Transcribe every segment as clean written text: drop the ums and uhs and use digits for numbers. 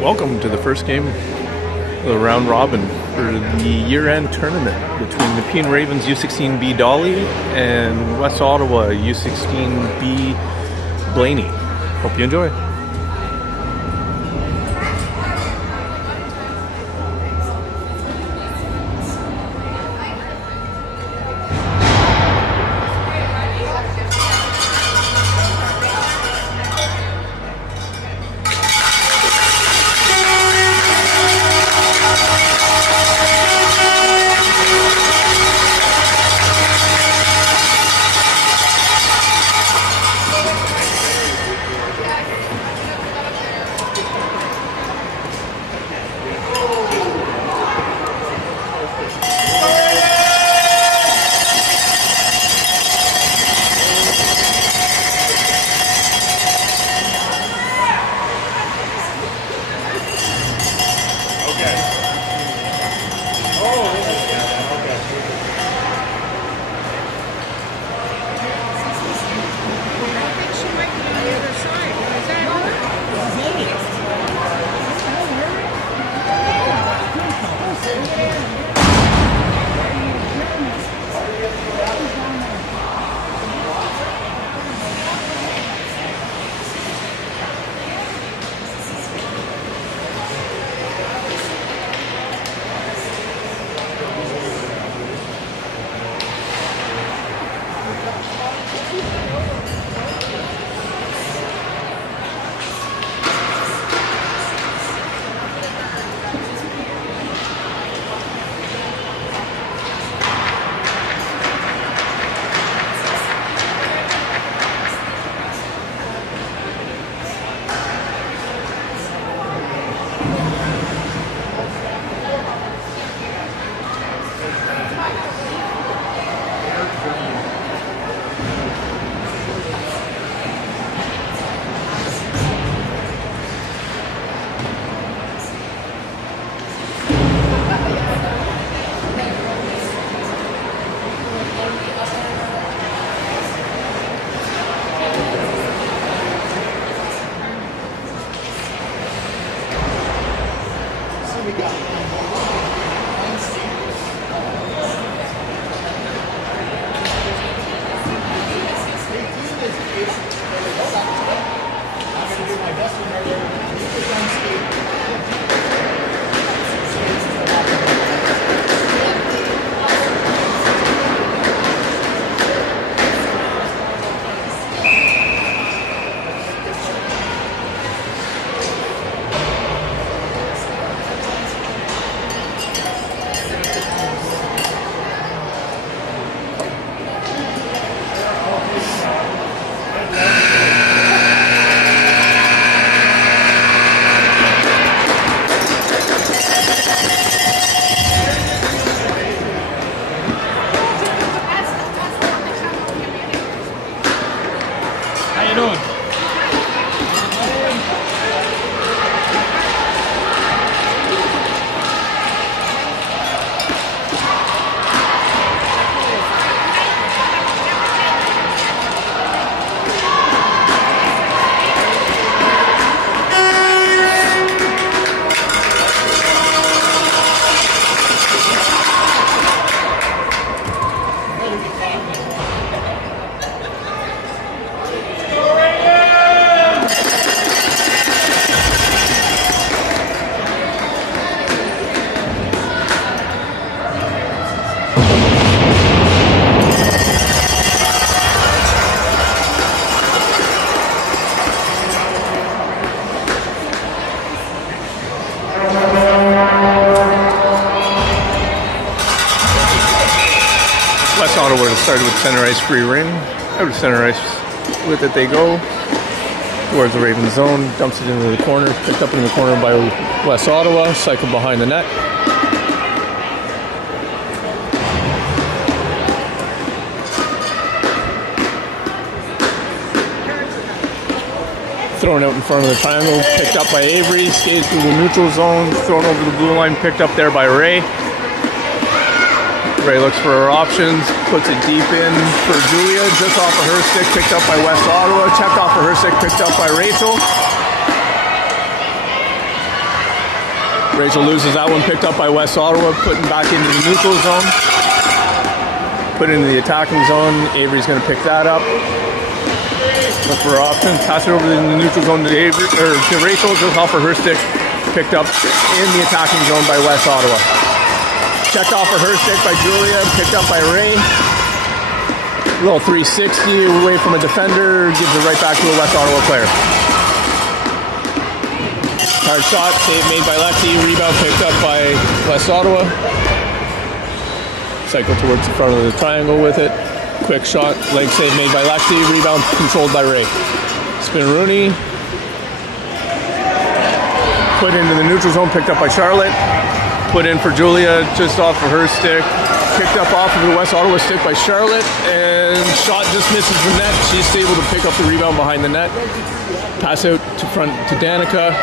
Welcome to the first game of the round robin for the year-end tournament between Nepean Ravens U16B Dolly and West Ottawa U16B Blaney. Hope you enjoy. West Ottawa started with center ice free ring. Out of center ice with it they go towards the Raven zone, dumps it into the corner, picked up in the corner by West Ottawa, cycled behind the net. Thrown out in front of the triangle, picked up by Avery, skated through the neutral zone, thrown over the blue line, picked up there by Ray. Ray looks for her options, puts it deep in for Julia, just off of her stick, picked up by West Ottawa, checked off of her stick, picked up by Rachel. Rachel loses that one, picked up by West Ottawa, putting back into the neutral zone. Put into the attacking zone. Avery's going to pick that up. Look for options. Pass it over to the neutral zone to Avery, or to Rachel, just off of her stick. Picked up in the attacking zone by West Ottawa. Checked off of her stick by Julia, picked up by Ray. A little 360 away from a defender, gives it right back to a West Ottawa player. Hard shot, save made by Lexi, rebound picked up by West Ottawa. Cycle towards the front of the triangle with it. Quick shot, leg save made by Lexi, rebound controlled by Ray. Spin Rooney. Put into the neutral zone, picked up by Charlotte. Put in for Julia, just off of her stick. Picked up off of the West Ottawa stick by Charlotte, and shot just misses the net. She's able to pick up the rebound behind the net. Pass out to front to Danica.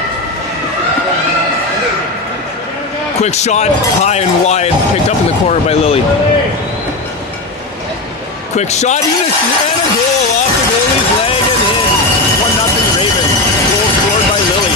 Quick shot, high and wide, picked up in the corner by Lily. Quick shot, and a goal off the goalie's leg and in. 1-0 Ravens. Goal scored by Lily.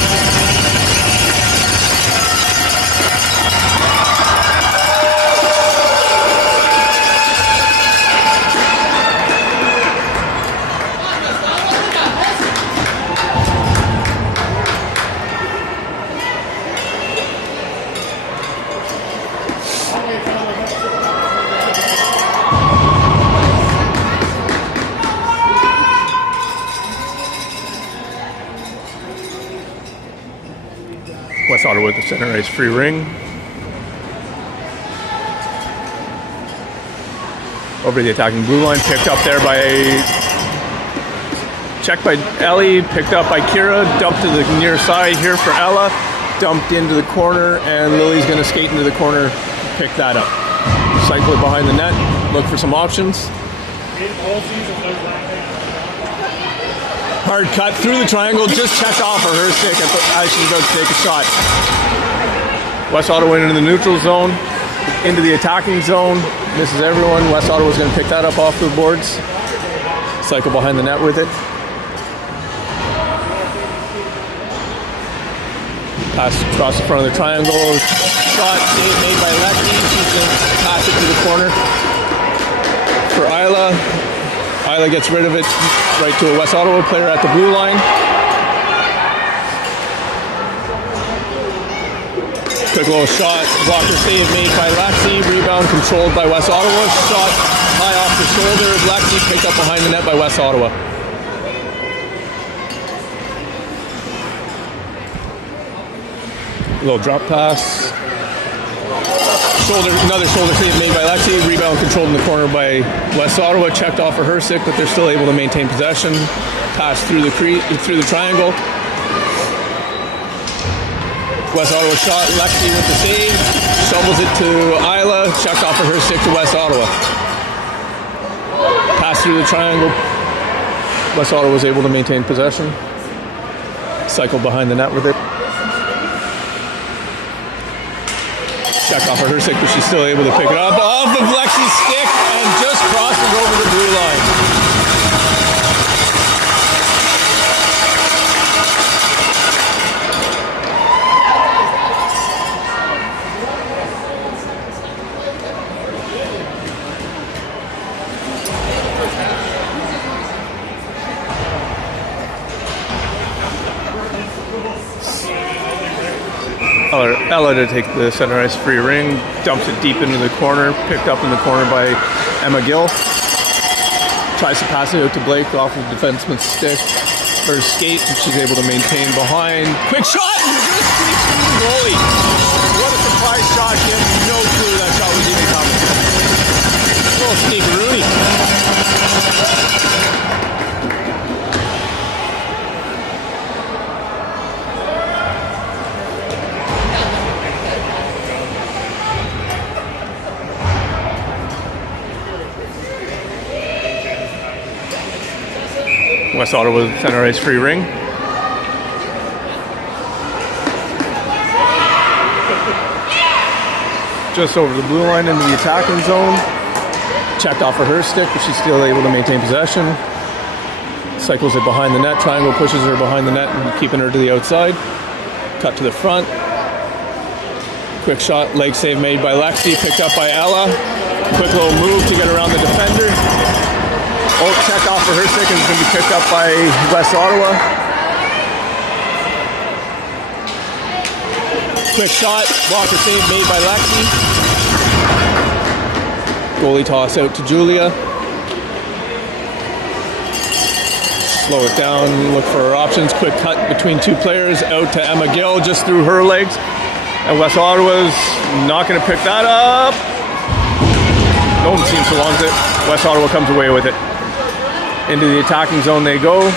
West Ottawa with the center ice free ring. Over the attacking blue line, picked up there by, checked by Ellie, picked up by Kira, dumped to the near side here for Ella, dumped into the corner, and Lily's going to skate into the corner, pick that up. Cycle it behind the net, look for some options. Hard cut through the triangle, just checked off of her stick as she's about to take a shot. West Ottawa into the neutral zone, into the attacking zone, misses everyone. West Ottawa's going to pick that up off the boards. Cycle behind the net with it. Pass across the front of the triangle. Shot save made by Lexi. She's going to pass it to the corner for Isla. Isla gets rid of it right to a West Ottawa player at the blue line. Quick little shot, blocker save made by Lexi, rebound controlled by West Ottawa. Shot high off the shoulder, Lexi picked up behind the net by West Ottawa. Little drop pass. Another shoulder save made by Lexi, rebound controlled in the corner by West Ottawa, checked off of her stick, but they're still able to maintain possession. Pass through the triangle. West Ottawa shot, Lexi with the save, shovels it to Isla, checked off of her stick to West Ottawa. Pass through the triangle. West Ottawa was able to maintain possession. Cycle behind the net with it. Check off of her stick, but she's still able to pick it up off of Lexi's stick and just crosses over the blue line. Ella to take the center ice free ring, dumps it deep into the corner, picked up in the corner by Emma Gill. Tries to pass it out to Blake off of the defenseman's stick, or skate, and she's able to maintain behind. Quick shot! And just squeaks through the goalie. What a surprise shot. She had no clue that shot was even coming. A little sneak Rooney. West Ottawa with center ice free ring. Just over the blue line into the attacking zone. Checked off of her stick, but she's still able to maintain possession. Cycles it behind the net. Triangle pushes her behind the net and keeping her to the outside. Cut to the front. Quick shot, leg save made by Lexi, picked up by Ella. Quick little move to get around the defender. Oh, checked off for her stick and is going to be picked up by West Ottawa. Quick shot, blocker save made by Lexi. Goalie toss out to Julia. Slow it down, look for her options. Quick cut between two players, out to Emma Gill, just through her legs. And West Ottawa's not going to pick that up. No one seems to want it. West Ottawa comes away with it. Into the attacking zone they go.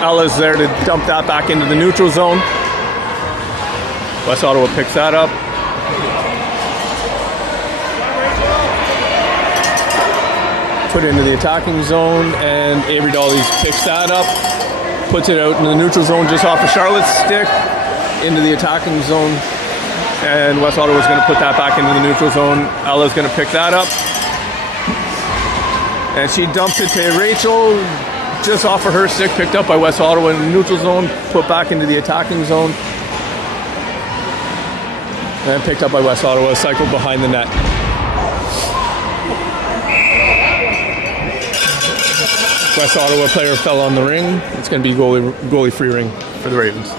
Ella's there to dump that back into the neutral zone. West Ottawa picks that up. Put it into the attacking zone, and Avery Dollies picks that up. Puts it out in the neutral zone just off of Charlotte's stick. Into the attacking zone. And West Ottawa's going to put that back into the neutral zone. Ella's going to pick that up. And she dumps it to Rachel, just off of her stick, picked up by West Ottawa in the neutral zone, put back into the attacking zone. And picked up by West Ottawa, cycled behind the net. West Ottawa player fell on the ring. It's going to be goalie free ring for the Ravens.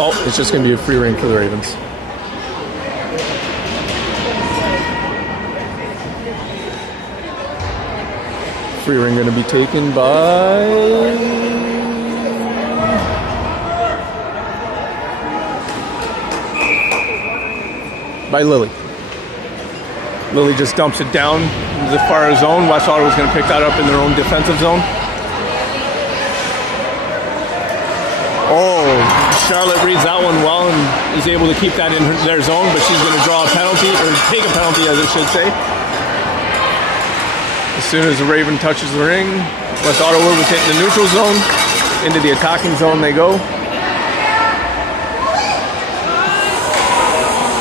Oh, it's just going to be a free ring for the Ravens. Free ring going to be taken by Lily. Lily just dumps it down into the far zone. West Ottawa's going to pick that up in their own defensive zone. Oh, Charlotte reads that one well and is able to keep that in their zone, but she's going to draw a penalty, or take a penalty as it should say. As soon as the Raven touches the ring, West Ottawa was hitting the neutral zone. Into the attacking zone they go.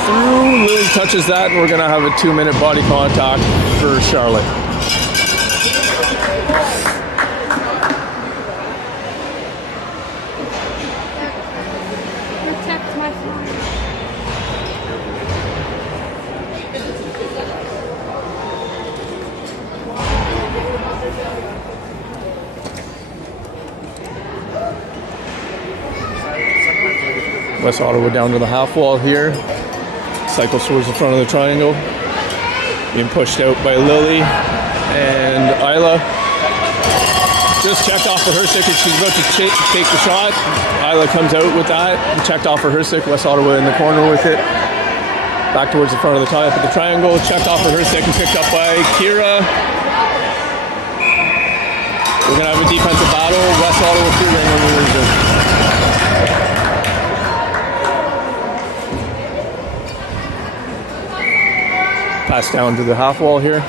Through, Lily touches that, and we're going to have a 2-minute body contact for Charlotte. Protect my phone. West Ottawa down to the half wall here. Cycle towards the front of the triangle. Being pushed out by Lily and Isla. Just checked off for her stick as she's about to take the shot. Isla comes out with that and checked off for her stick. West Ottawa in the corner with it. Back towards the front of the tie up at the triangle. Checked off for her stick and picked up by Kira. We're going to have a defensive battle. West Ottawa free ring on the Windsor. Pass down to the half wall here.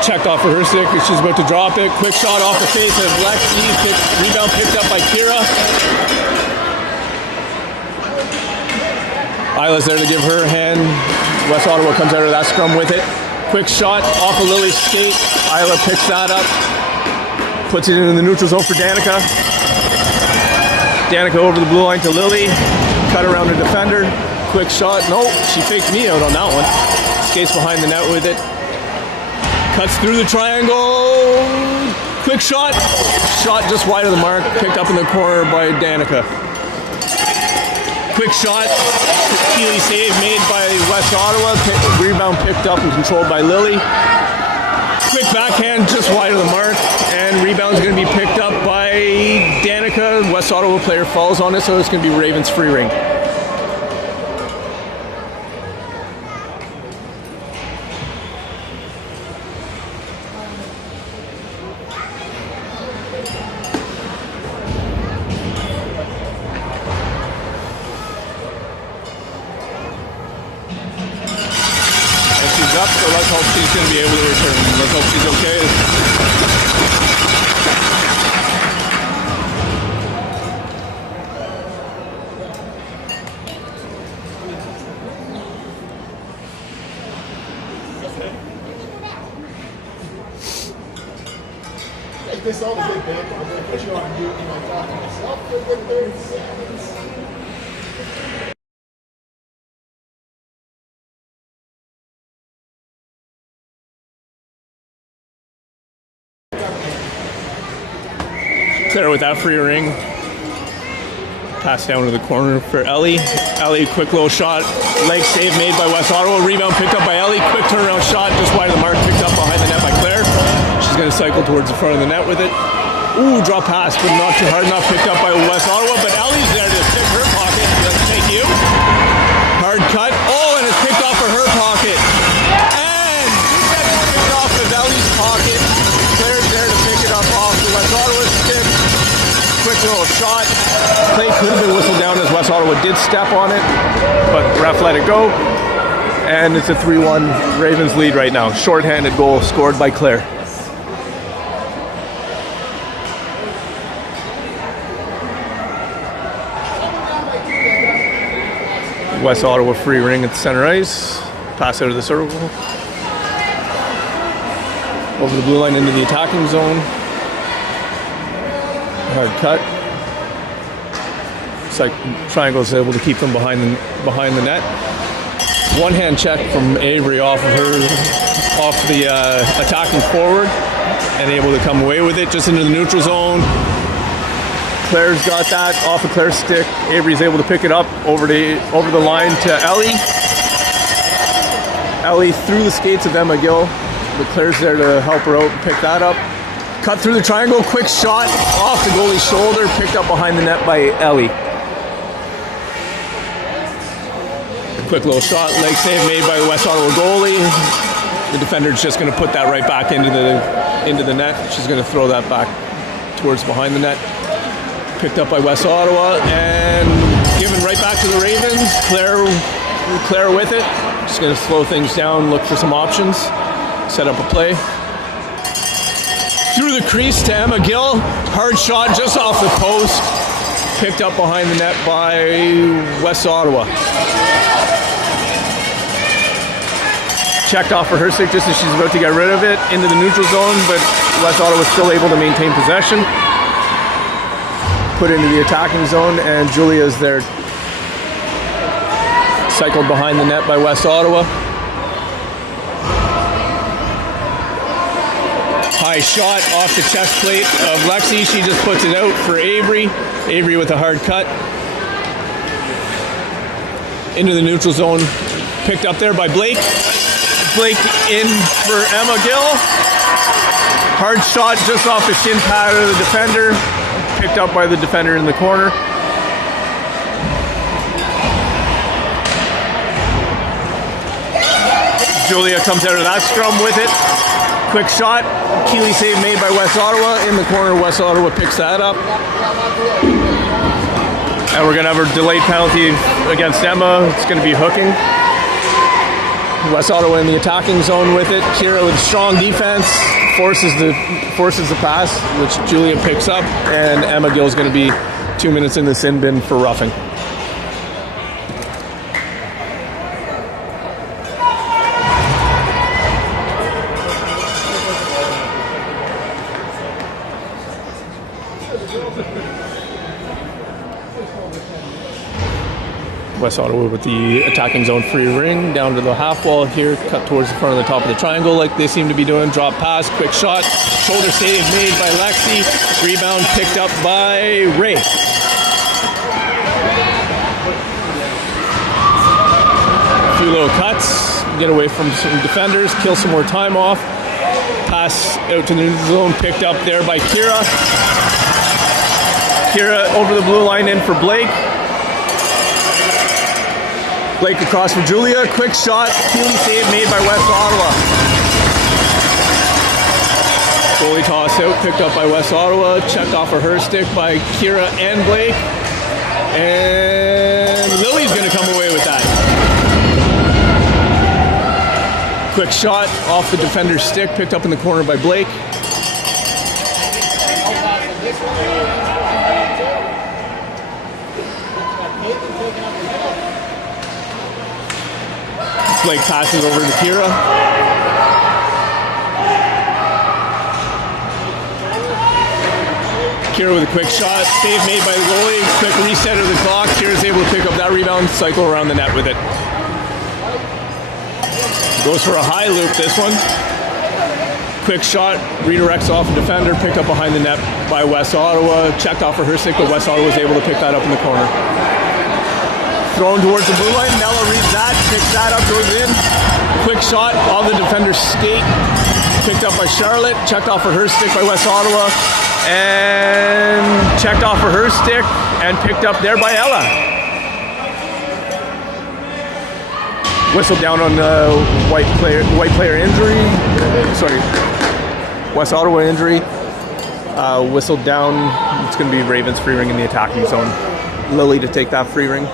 Checked off for her stick. She's about to drop it. Quick shot off the face of Lexi. Rebound picked up by Kira. Isla's there to give her a hand. West Ottawa comes out of that scrum with it. Quick shot off of Lily's skate. Isla picks that up. Puts it in the neutral zone for Danica. Danica over the blue line to Lily. Cut around the defender. Quick shot. No, she faked me out on that one. Skates behind the net with it. Cuts through the triangle. Quick shot. Shot just wide of the mark. Picked up in the corner by Danica. Quick shot. Keely save made by West Ottawa. Rebound picked up and controlled by Lily. Quick backhand just wide of the mark. And rebound's going to be picked up by Danica. West Ottawa player falls on it, so it's going to be Ravens free ring. Up, so let's hope she's going to be able to return. Let's hope she's okay. this all the big band. I'm going to put you on mute and I'm talking to myself for a good 30 seconds. Clear with that free ring. Pass down to the corner for Ellie. Ellie, quick little shot. Leg save made by West Ottawa. Rebound picked up by Ellie. Quick turnaround shot just wide of the mark. Picked up behind the net by Claire. She's going to cycle towards the front of the net with it. Ooh, drop pass, but not too hard enough. Picked up by West Ottawa, but Ellie's there to pick her pocket. Thank you. Hard cut. Oh, and it's picked off of her pocket. And it's picked off of Ellie's pocket. Claire's there to pick it up off the West Ottawa stick. Quick little shot. Play could have been whistled down as West Ottawa did step on it, but ref let it go. And it's a 3-1 Ravens lead right now. Short-handed goal scored by Claire. West Ottawa free ring at the center ice. Pass out of the circle. Over the blue line into the attacking zone. Hard cut. It's like Triangle is able to keep them behind the net. One hand check from Avery off the attacking forward, and able to come away with it just into the neutral zone. Claire's got that off of Claire's stick. Avery's able to pick it up over the line to Ellie. Ellie through the skates of Emma Gill, but Claire's there to help her out and pick that up. Cut through the triangle, quick shot off the goalie's shoulder, picked up behind the net by Ellie. Quick little shot, leg save made by the West Ottawa goalie. The defender's just going to put that right back into the net. She's going to throw that back towards behind the net. Picked up by West Ottawa and given right back to the Ravens. Claire with it. Just going to slow things down, look for some options, set up a play. Through the crease to Emma Gill. Hard shot just off the post. Picked up behind the net by West Ottawa. Checked off for her stick just as she's about to get rid of it into the neutral zone, but West Ottawa was still able to maintain possession. Put into the attacking zone, and Julia's there. Cycled behind the net by West Ottawa. High shot off the chest plate of Lexi. She just puts it out for Avery. Avery with a hard cut. Into the neutral zone. Picked up there by Blake. Blake in for Emma Gill. Hard shot just off the shin pad of the defender. Picked up by the defender in the corner. Julia comes out of that scrum with it. Quick shot. Keeley save made by West Ottawa. In the corner, West Ottawa picks that up. And we're going to have a delayed penalty against Emma. It's going to be hooking. West Ottawa in the attacking zone with it. Kira with strong defense forces the pass, which Julia picks up, and Emma Gill is going to be 2 minutes in the sin bin for roughing. West Ottawa with the attacking zone free ring down to the half wall here, cut towards the front of the top of the triangle like they seem to be doing. Drop pass, quick shot, shoulder save made by Lexi, rebound picked up by Ray. A few little cuts, get away from some defenders, kill some more time off. Pass out to the neutral zone, picked up there by Kira. Kira over the blue line in for Blake. Blake across for Julia. Quick shot. Keeley save made by West Ottawa. Goalie toss out. Picked up by West Ottawa. Checked off of her stick by Kira and Blake. And Lily's going to come away with that. Quick shot off the defender's stick. Picked up in the corner by Blake. Blake passes over to Kira. Kira with a quick shot. Save made by the goalie. Quick reset of the clock. Kira's able to pick up that rebound, cycle around the net with it. Goes for a high loop this one. Quick shot, redirects off a defender, picked up behind the net by West Ottawa. Checked off for her stick, but West Ottawa was able to pick that up in the corner. Thrown towards the blue line. Nella reads that, picks that up, goes in. Quick shot on the defender's skate. Picked up by Charlotte. Checked off for her stick by West Ottawa. And checked off for her stick and picked up there by Ella. Whistled down on the white player injury. Sorry, West Ottawa injury. Whistled down. It's going to be Ravens free ring in the attacking zone. Lily to take that free ring.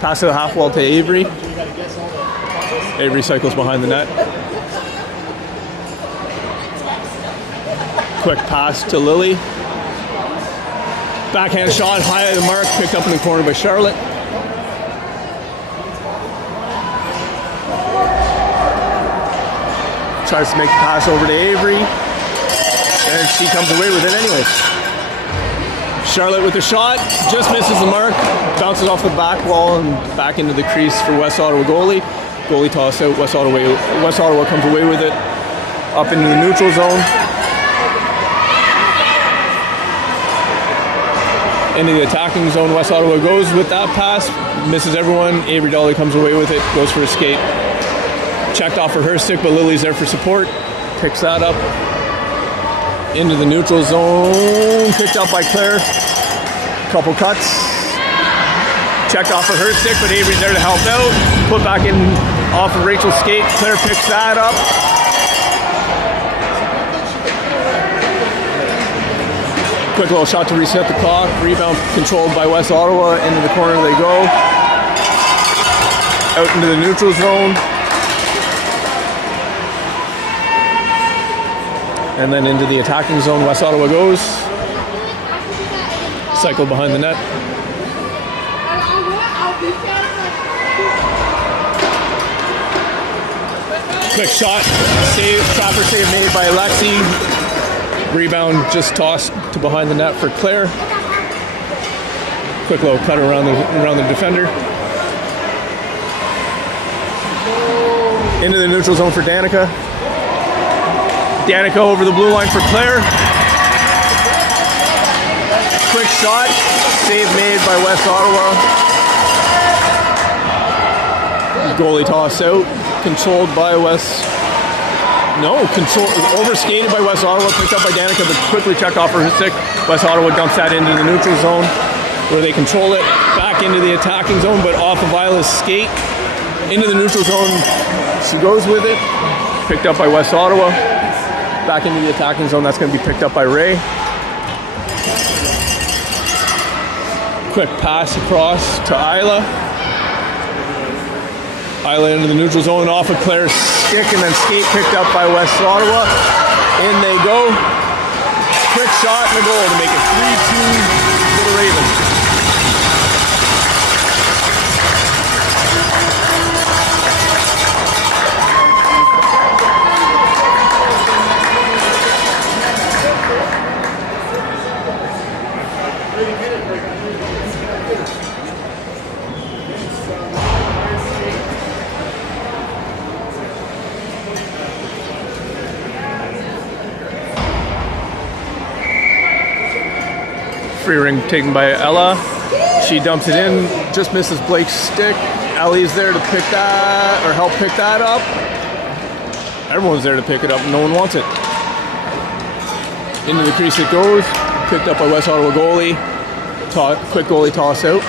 Pass to the half wall to Avery. Avery cycles behind the net. Quick pass to Lily. Backhand shot, high of the mark, picked up in the corner by Charlotte. Tries to make the pass over to Avery. And she comes away with it anyways. Charlotte with the shot, just misses the mark. Bounces off the back wall and back into the crease for West Ottawa goalie. Goalie toss out, West Ottawa comes away with it. Up into the neutral zone. Into the attacking zone, West Ottawa goes with that pass, misses everyone. Avery Dolly comes away with it, goes for a skate. Checked off for her stick, but Lily's there for support. Picks that up. Into the neutral zone, picked up by Claire. Couple cuts. Checked off for her stick, but Avery's there to help out. Put back in off of Rachel's skate. Claire picks that up. Quick little shot to reset the clock. Rebound controlled by West Ottawa. Into the corner they go. Out into the neutral zone. And then into the attacking zone, West Ottawa goes. Cycle behind the net. Quick shot. Save. Trapper save made by Alexi. Rebound just tossed to behind the net for Claire. Quick little cut around the defender. Into the neutral zone for Danica. Danica over the blue line for Claire. Quick shot. Save made by West Ottawa. Goalie toss out. Controlled by West. No, overskated by West Ottawa, picked up by Danica, but quickly checked off for her stick. West Ottawa dumps that into the neutral zone, where they control it. Back into the attacking zone, but off of Isla's skate. Into the neutral zone, she goes with it. Picked up by West Ottawa. Back into the attacking zone, that's going to be picked up by Ray. Quick pass across to Isla. Isla into the neutral zone, off of Claire's stick, and then skate picked up by West Ottawa. In they go. Quick shot and a goal to make it 3-2 for the Ravens. Free ring taken by Ella. She dumps it in, just misses Blake's stick. Ellie's there to pick that, or help pick that up. Everyone's there to pick it up, and no one wants it. Into the crease it goes, picked up by West Ottawa goalie. Quick goalie toss out.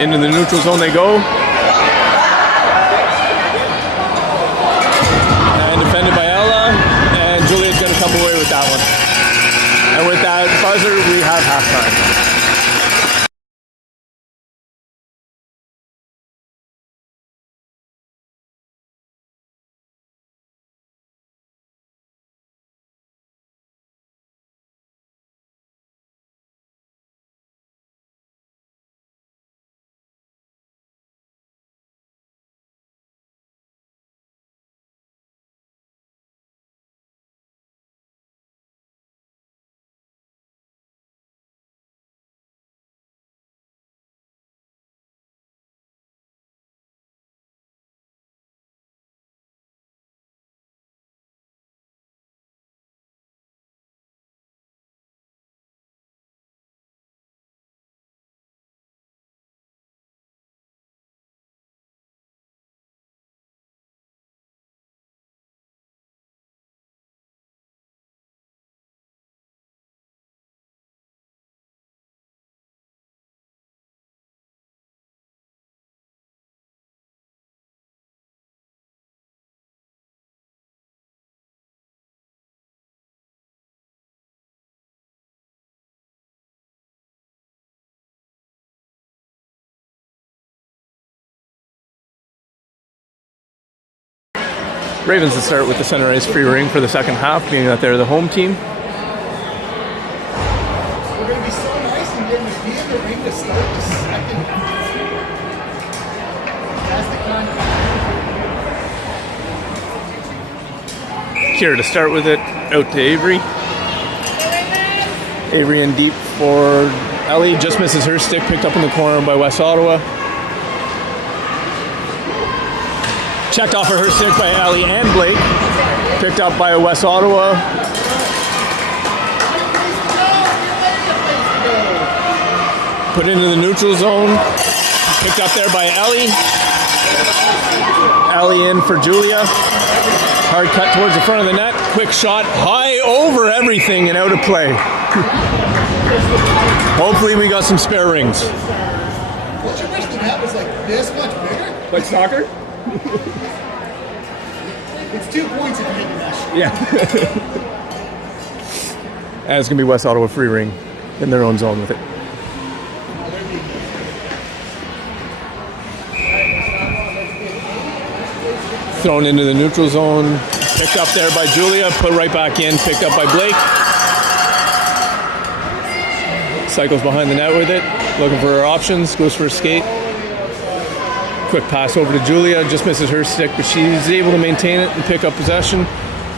Into the neutral zone they go. And defended by Ella, and Julia's gonna come away with that one. And with that buzzer, we have halftime. Ravens to start with the center ice free ring for the second half, being that they're the home team. We're going to be so nice and get Nepean in the ring to start the second half. That's the contract. Kira to start with it, out to Avery. Avery in deep for Ellie, just misses her stick, picked up in the corner by West Ottawa. Checked off of her stick by Ellie and Blake, picked up by West Ottawa. Put into the neutral zone, picked up there by Ellie. Ellie in for Julia. Hard cut towards the front of the net. Quick shot, high over everything and out of play. Hopefully we got some spare rings. Don't you wish the net was like this much bigger? Like soccer? It's 2 points if you hit the mesh. Yeah. And it's going to be West Ottawa free ring in their own zone with it. Thrown into the neutral zone. Picked up there by Julia. Put right back in. Picked up by Blake. Cycles behind the net with it. Looking for her options. Goes for a skate. Quick pass over to Julia. Just misses her stick, but she's able to maintain it and pick up possession.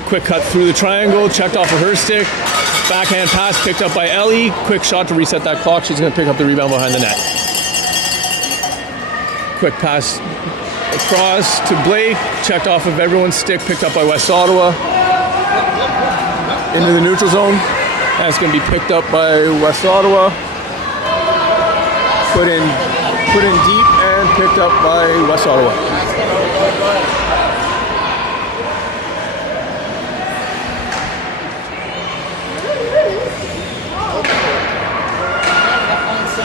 Quick cut through the triangle. Checked off of her stick. Backhand pass picked up by Ellie. Quick shot to reset that clock. She's going to pick up the rebound behind the net. Quick pass across to Blake, checked off of everyone's stick, picked up by West Ottawa. Into the neutral zone. That's going to be picked up by West Ottawa. Put in deep and picked up by West Ottawa.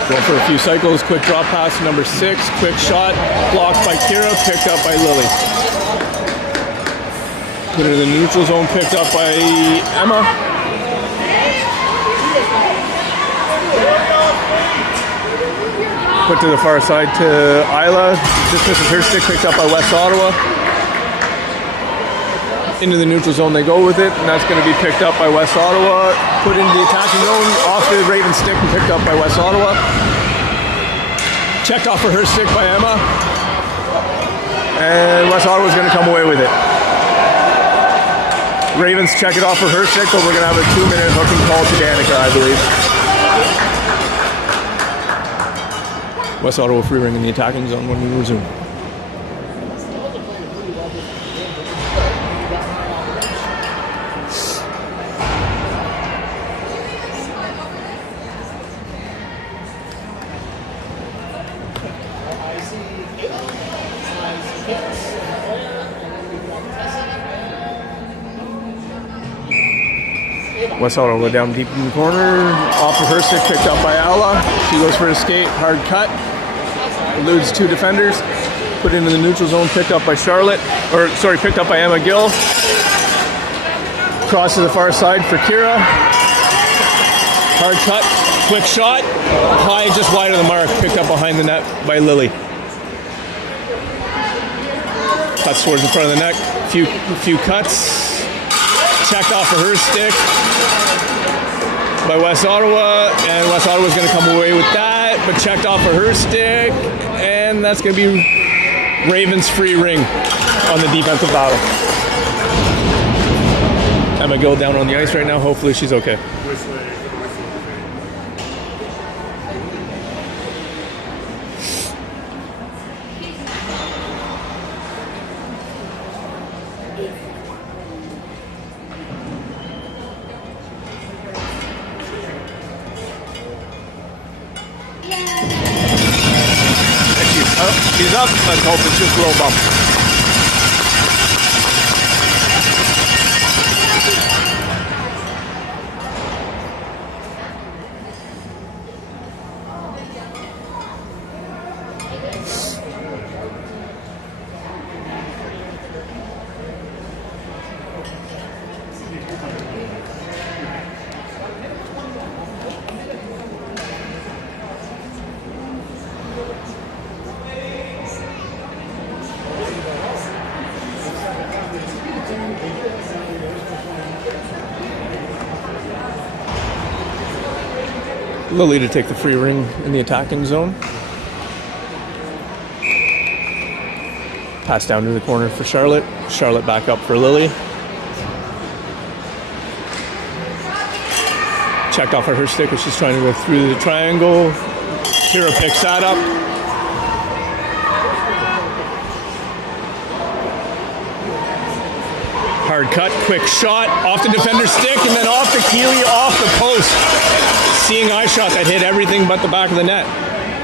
Going for a few cycles, quick drop pass to number 6, quick shot, blocked by Kira, picked up by Lily. Put it in the neutral zone, picked up by Emma. Put to the far side to Isla, just misses her stick, picked up by West Ottawa. Into the neutral zone they go with it, and that's going to be picked up by West Ottawa. Put into the attacking zone, off the Raven stick and picked up by West Ottawa. Checked off for her stick by Emma. And West Ottawa's going to come away with it. Ravens check it off for her stick, but we're going to have a 2-minute hooking call to Danica, I believe. West Ottawa free ring in the attacking zone when we resume. West Ottawa down deep in the corner. Off of her stick, picked up by Ala. She goes for a skate, hard cut. Eludes 2 defenders. Put into the neutral zone, picked up by picked up by Emma Gill. Cross to the far side for Kira. Hard cut, quick shot. High, just wide of the mark. Picked up behind the net by Lily. Cuts towards the front of the net. Few cuts. Checked off of her stick by West Ottawa, and West Ottawa's going to come away with that, but checked off of her stick, and that's going to be Ravens free ring on the defensive battle. Emma Gill down on the ice right now. Hopefully she's okay. She's up. Let's hope it's just a little bump. Lily to take the free ring in the attacking zone. Pass down to the corner for Charlotte. Charlotte back up for Lily. Checked off of her stick as she's trying to go through the triangle. Kira picks that up. Hard cut, quick shot, off the defender's stick, and then off the Keeley, off the post. Seeing eye shot that hit everything but the back of the net.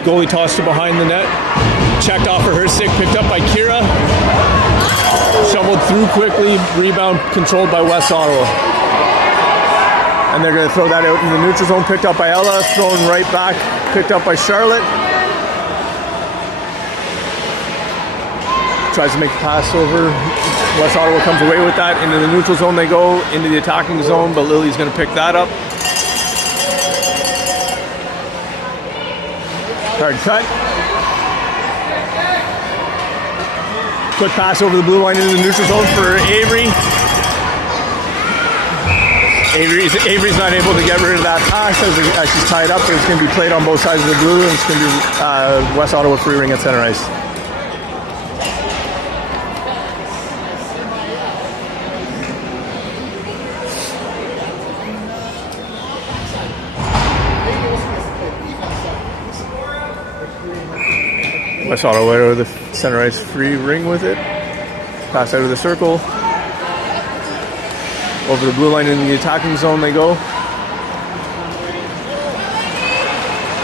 Goalie tossed to behind the net. Checked off of her stick, picked up by Kira. Shoveled through quickly, rebound controlled by West Ottawa. And they're going to throw that out in the neutral zone, picked up by Ella, thrown right back, picked up by Charlotte. Tries to make the pass over. West Ottawa comes away with that. Into the neutral zone they go, into the attacking zone, but Lily's going to pick that up. Hard cut. Quick pass over the blue line into the neutral zone for Avery. Avery's not able to get rid of that pass as she's tied up, but it's going to be played on both sides of the blue, and it's going to be West Ottawa free ring at center ice. West Ottawa out of the center ice free ring with it. Pass out of the circle. Over the blue line in the attacking zone they go.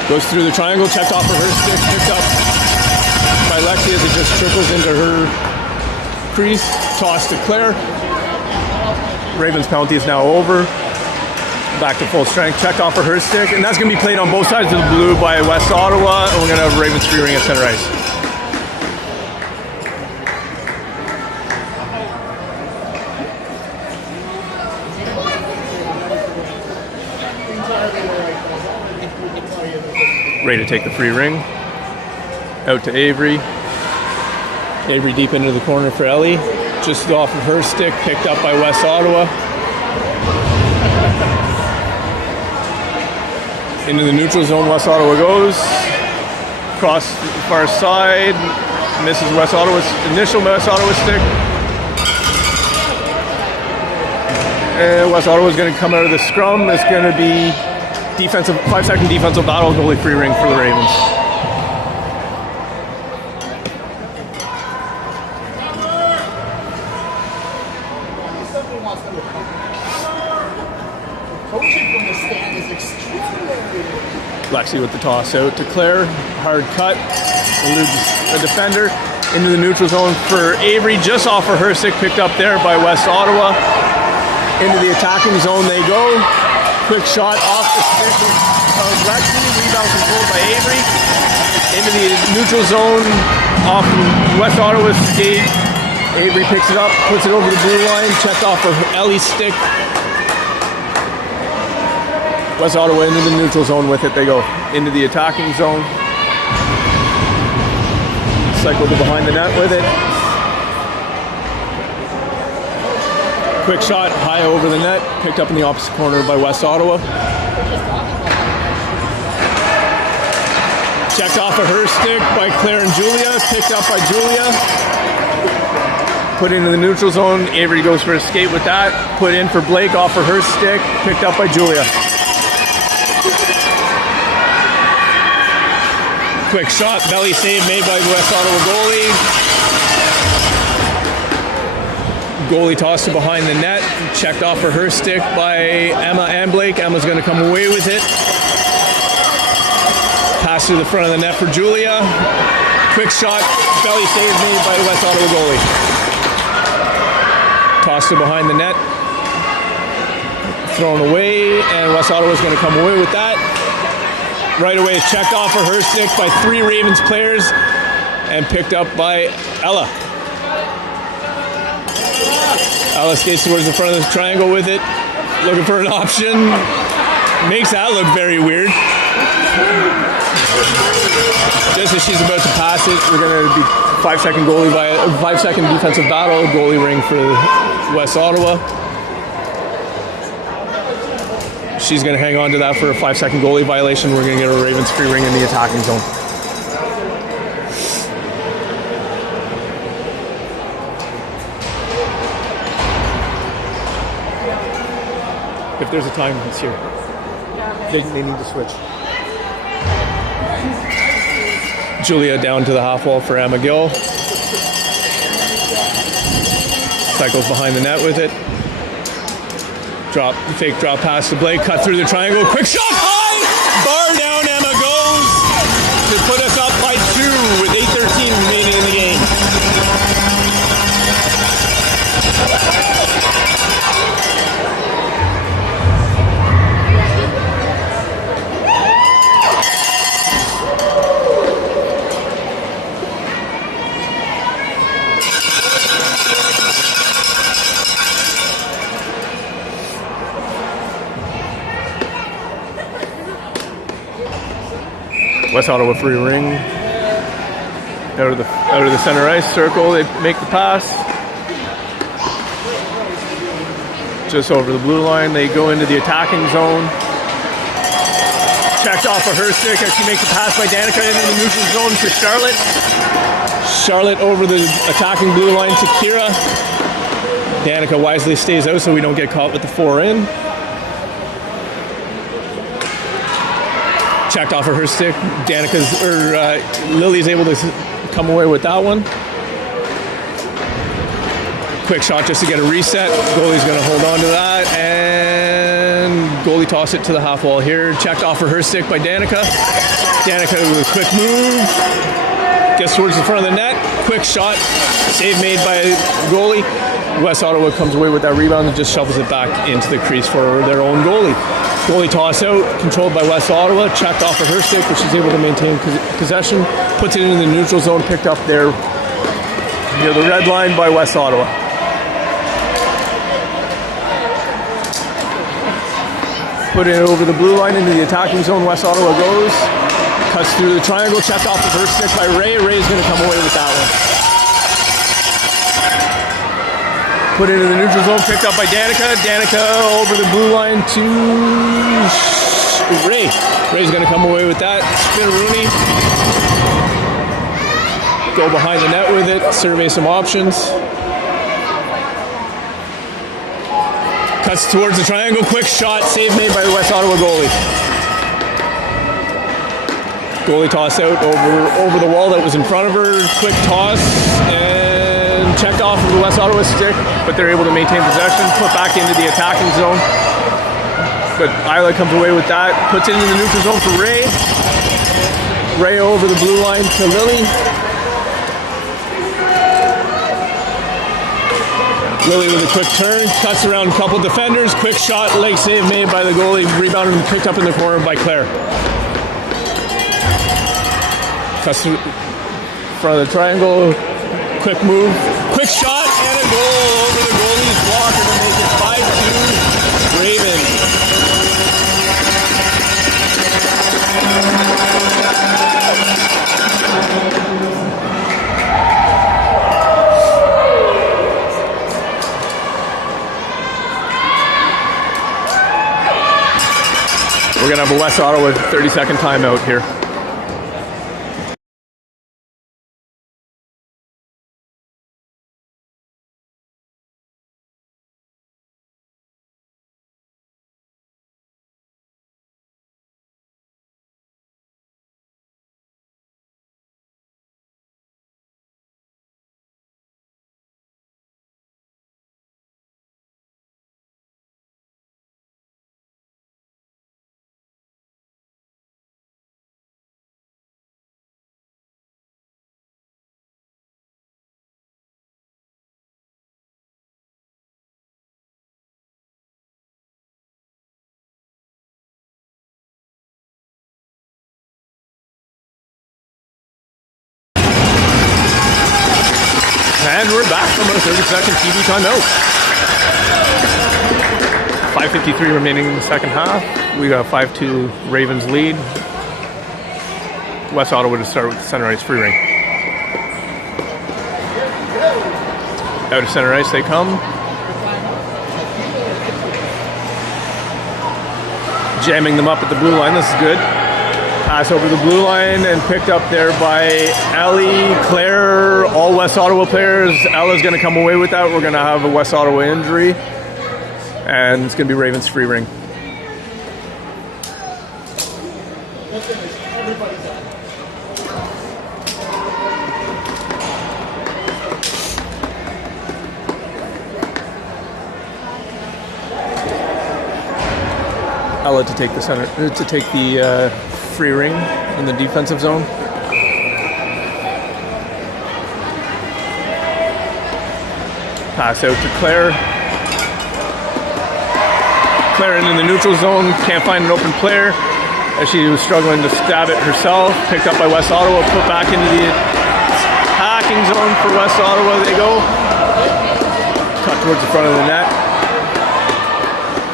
Goes through the triangle, checked off of her stick, picked up by Lexi as it just trickles into her crease. Toss to Claire. Ravens penalty is now over. Back to full strength, checked off of her stick, and that's going to be played on both sides of the blue by West Ottawa, and we're going to have Ravens free ring at center ice. Ready to take the free ring. Out to Avery. Avery deep into the corner for Ellie. Just off of her stick, picked up by West Ottawa. Into the neutral zone, West Ottawa goes. Across the far side. Misses West Ottawa's initial West Ottawa stick. And West Ottawa's going to come out of the scrum. It's going to be 5-second defensive battle, goalie free ring for the Ravens. Coaching from the stand is extraordinary. Lexi with the toss out to Claire. Hard cut. Eludes a defender. Into the neutral zone for Avery. Just off of her stick, picked up there by West Ottawa. Into the attacking zone they go. Quick shot off the stick of Lexi. Rebound controlled by Avery. Into the neutral zone off West Ottawa's skate. Avery picks it up, puts it over the blue line. Checked off of Ellie's stick. West Ottawa into the neutral zone with it. They go into the attacking zone. Cycle to behind the net with it. Quick shot high over the net. Picked up in the opposite corner by West Ottawa. Checked off of her stick by Claire and Julia. Picked up by Julia. Put into the neutral zone. Avery goes for a skate with that. Put in for Blake off of her stick. Picked up by Julia. Quick shot, belly save made by West Ottawa goalie. Goalie tossed to behind the net. Checked off for her stick by Emma and Blake. Emma's going to come away with it. Pass to the front of the net for Julia. Quick shot, belly save made by West Ottawa goalie. Tossed to behind the net. Thrown away, and West Ottawa's going to come away with that. Right away, checked off for her stick by 3 Ravens players and picked up by Ella. Ella skates towards the front of the triangle with it, looking for an option. Makes that look very weird. Just as she's about to pass it, we're going to be 5-second defensive battle, goalie ring for West Ottawa. She's going to hang on to that for a 5-second goalie violation. We're going to get a Ravens free ring in the attacking zone. If there's a time, it's here. They need to switch. Julia down to the half wall for Emma Gill. Cycles behind the net with it. Fake drop pass to Blake, cut through the triangle, quick shot, high! Bar down, Emma goes to put us up by 2 with 8:13 remaining in the game. West Ottawa free ring. Out of the center ice circle, they make the pass. Just over the blue line, they go into the attacking zone. Checked off of her stick as she makes the pass by Danica into the neutral zone to Charlotte. Charlotte over the attacking blue line to Kira. Danica wisely stays out so we don't get caught with the 4 in. Checked off of her stick. Lily's able to come away with that one. Quick shot just to get a reset. Goalie's going to hold on to that, and goalie toss it to the half wall here. Checked off of her stick by Danica. Danica with a quick move. Gets towards the front of the net. Quick shot. Save made by goalie. West Ottawa comes away with that rebound and just shovels it back into the crease for their own goalie. Goalie toss out, controlled by West Ottawa, checked off of her stick, but she's able to maintain possession, puts it into the neutral zone, picked up there near the red line by West Ottawa. Put it over the blue line into the attacking zone, West Ottawa goes, cuts through the triangle, checked off of her stick by Ray. Ray's going to come away with that one. Put it in the neutral zone, picked up by Danica. Danica over the blue line to Ray. Ray's going to come away with that. Spinaroonie. Go behind the net with it. Survey some options. Cuts towards the triangle. Quick shot. Save made by the West Ottawa goalie. Goalie toss out over the wall that was in front of her. Quick toss. And checked off of the West Ottawa stick, but they're able to maintain possession, put back into the attacking zone. But Isla comes away with that, puts it into the neutral zone for Ray. Ray over the blue line to Lily. Lily with a quick turn, cuts around a couple defenders, quick shot, leg save made by the goalie, rebounded and picked up in the corner by Claire. Cuts through front of the triangle. Quick move, quick shot, and a goal over the goalie's blocker to make it 5-2 Ravens. We're going to have a West Ottawa 30-second timeout here. And we're back from a 30-second TV timeout. 5:53 remaining in the second half. We got a 5-2 Ravens lead. West Ottawa to start with the center ice free ring. Out of center ice they come. jamming them up at the blue line. This is good. Pass over the blue line and picked up there by Ellie, Claire, all West Ottawa players. Ella's going to come away with that. We're going to have a West Ottawa injury. And it's going to be Ravens free ring. Ella to take the center, to take the free ring in the defensive zone. Pass out to Claire. Claire into the neutral zone, can't find an open player as she was struggling to stab it herself. Picked up by West Ottawa, put back into the attacking zone for West Ottawa. They go. Cut towards the front of the net.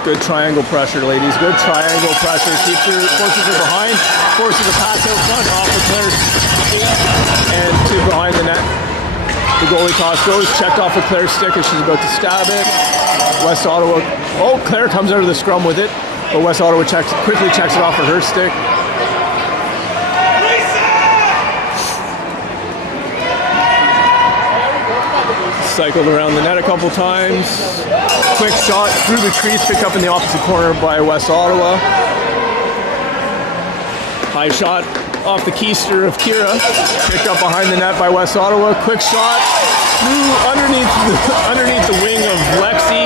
Good triangle pressure, ladies. Good triangle pressure. Keeps her, forces her behind. Forces a pass out front off of Claire's feet and to behind the net. The goalie toss goes, checked off of Claire's stick as she's about to stab it. West Ottawa, oh, Claire comes out of the scrum with it, but West Ottawa quickly checks it off of her stick. Cycled around the net a couple times. Quick shot through the crease, picked up in the opposite corner by West Ottawa. High shot off the keister of Kira, picked up behind the net by West Ottawa. Quick shot through underneath the wing of Lexi,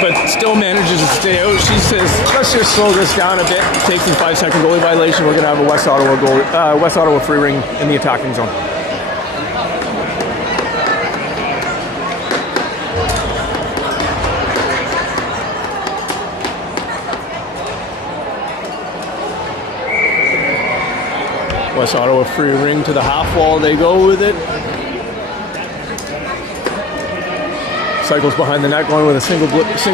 but still manages to stay out. She says, let's just slow this down a bit. Takes a 5-second goalie violation. We're going to have a West Ottawa free ring in the attacking zone. West Ottawa free ring to the half wall. They go with it. Cycles behind the net, going with a single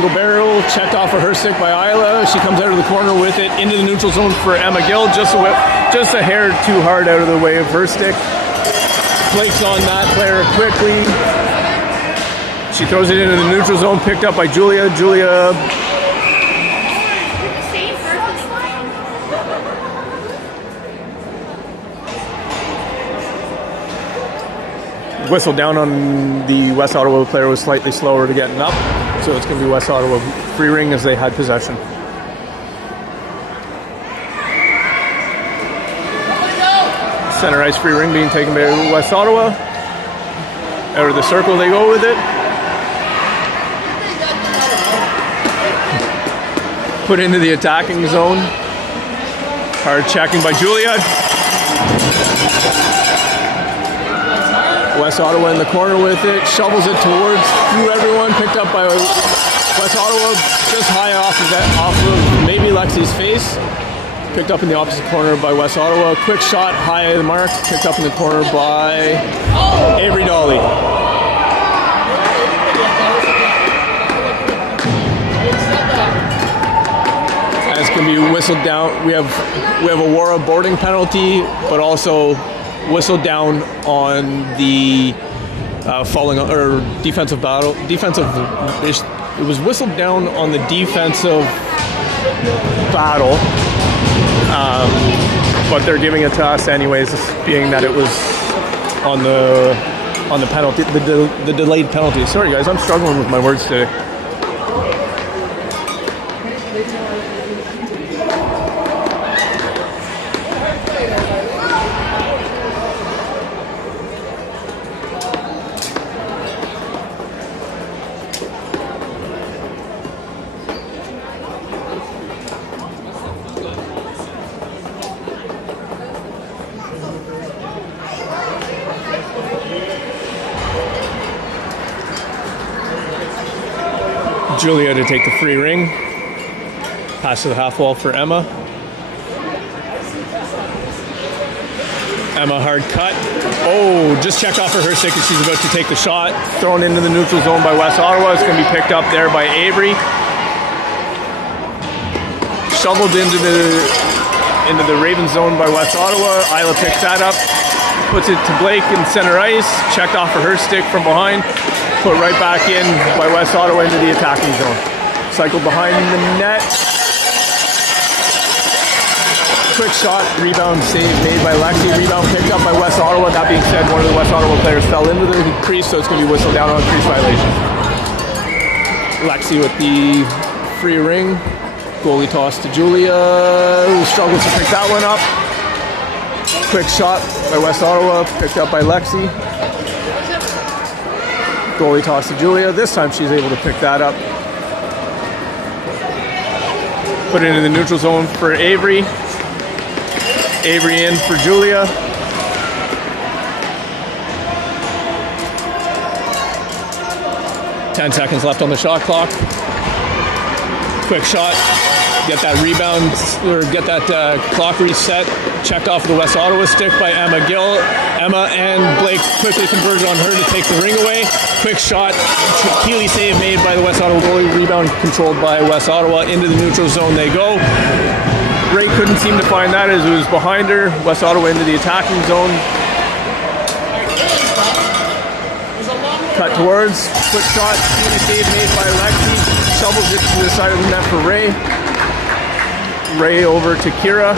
barrel. Checked off of her stick by Isla. She comes out of the corner with it into the neutral zone for Emma Gill. Just a hair too hard out of the way of her stick. Flakes on that player quickly. She throws it into the neutral zone. Picked up by Julia. Julia whistled down on the West Ottawa player, was slightly slower to getting up, so it's going to be West Ottawa free ring as they had possession. Center ice free ring being taken by West Ottawa. Out of the circle they go with it. Put into the attacking zone. Hard checking by Julia. West Ottawa in the corner with it, shovels it through everyone, picked up by West Ottawa, just high off of maybe Lexi's face. Picked up in the opposite corner by West Ottawa. Quick shot, high of the mark, picked up in the corner by Avery Dolly. As can be whistled down, we have a Wara boarding penalty, but also whistled down on the falling or defensive battle. It was whistled down on the defensive battle, but they're giving it to us anyways, being that it was on the penalty, the delayed penalty. Sorry guys, I'm struggling with my words today. Julia to take the free ring. Pass to the half wall for Emma. Emma hard cut. Oh, just checked off of her stick as she's about to take the shot. Thrown into the neutral zone by West Ottawa. It's going to be picked up there by Avery. Shoveled into the Ravens zone by West Ottawa. Isla picks that up. Puts it to Blake in center ice. Checked off of her stick from behind. Put right back in by West Ottawa into the attacking zone. Cycled behind the net. quick shot, rebound save made by Lexi, rebound picked up by West Ottawa. That being said, one of the West Ottawa players fell into the crease, so it's going to be whistled down on crease violation. Lexi with the free ring. Goalie toss to Julia, who struggles to pick that one up. Quick shot by West Ottawa, picked up by Lexi. Goalie toss to Julia. This time she's able to pick that up. Put it in the neutral zone for Avery. Avery in for Julia. Ten seconds left on the shot clock. Quick shot. Get that rebound, or get that clock reset. Checked off the West Ottawa stick by Emma Gill. Emma and Blake quickly converted on her to take the ring away. Quick shot. Keeley save made by the West Ottawa goalie. Rebound controlled by West Ottawa. Into the neutral zone they go. Ray couldn't seem to find that as it was behind her. West Ottawa into the attacking zone. Cut towards. Quick shot. Keeley save made by Lexi. Shovels it to the side of the net for Ray. Ray over to Kira.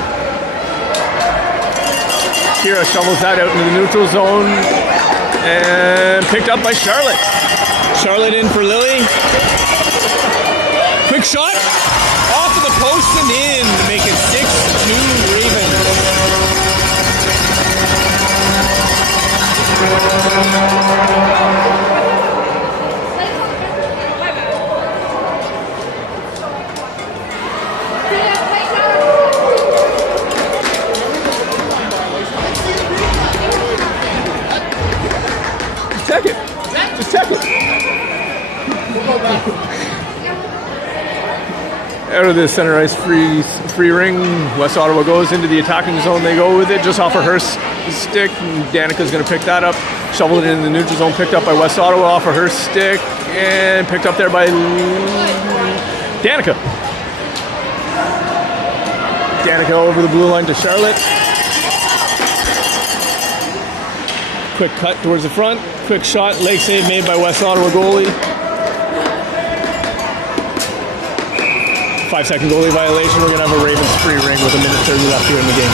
Kira shovels that out into the neutral zone and picked up by Charlotte. Charlotte in for Lily. Quick shot off of the post and in to make it 6-2 Ravens. Check it. Just check it. Out of the center ice free ring, West Ottawa goes into the attacking zone. They go with it just off of her stick. Danica's going to pick that up. Shovel it in the neutral zone. Picked up by West Ottawa off of her stick. And picked up there by Danica. Danica over the blue line to Charlotte. Quick cut towards the front. Quick shot. Leg save made by West Ottawa goalie. 5-second goalie violation. We're going to have a Ravens free ring with 1:30 left here in the game.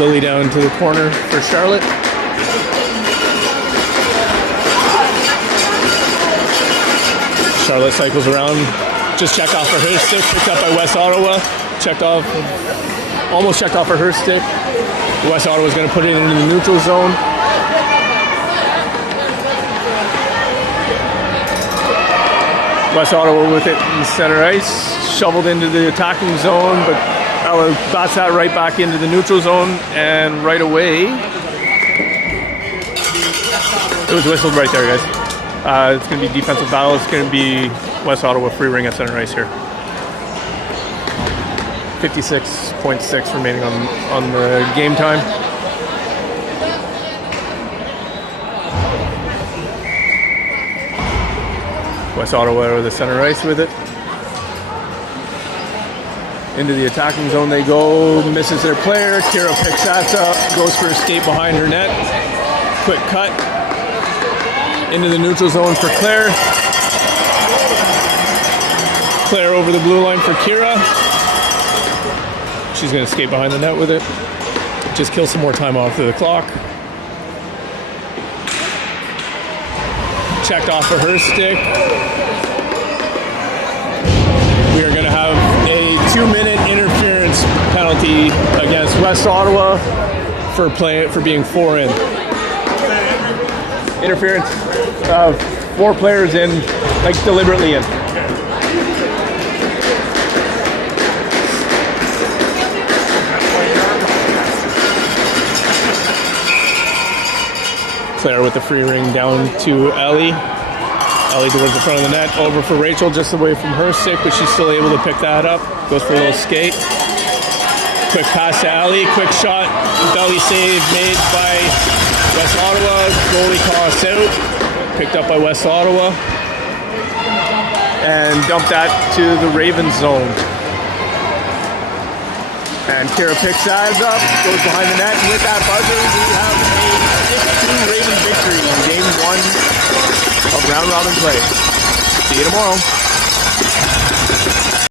Lily down to the corner for Charlotte. Charlotte cycles around. Just checked off for her stick, picked up by West Ottawa. Almost checked off for her stick. West Ottawa's going to put it into the neutral zone. West Ottawa with it in center ice, shoveled into the attacking zone, but Ella bats that right back into the neutral zone, and right away, it was whistled right there, guys. It's going to be defensive battle. It's going to be West Ottawa free ring at center ice here. 56.6 remaining on the game time. West Ottawa with the center ice with it. Into the attacking zone they go. Misses their player. Kira picks that up. Goes for a skate behind her net. Quick cut. Into the neutral zone for Claire. Claire over the blue line for Kira. She's going to skate behind the net with it. Just kill some more time off of the clock. Checked off for her stick. We are going to have a 2-minute interference penalty against West Ottawa for being 4 in. Interference of 4 players in, like deliberately in. Claire with the free ring down to Ellie. Ellie towards the front of the net. Over for Rachel, just away from her stick, but she's still able to pick that up. Goes for a little skate. Quick pass to Ellie. Quick shot. Belly save made by West Ottawa. Goalie toss out. Picked up by West Ottawa. And dumped that to the Ravens zone. And Kira picks sides up, goes behind the net, and with that buzzer, we have a 6-2 Raven victory in Game 1 of round robin play. See you tomorrow.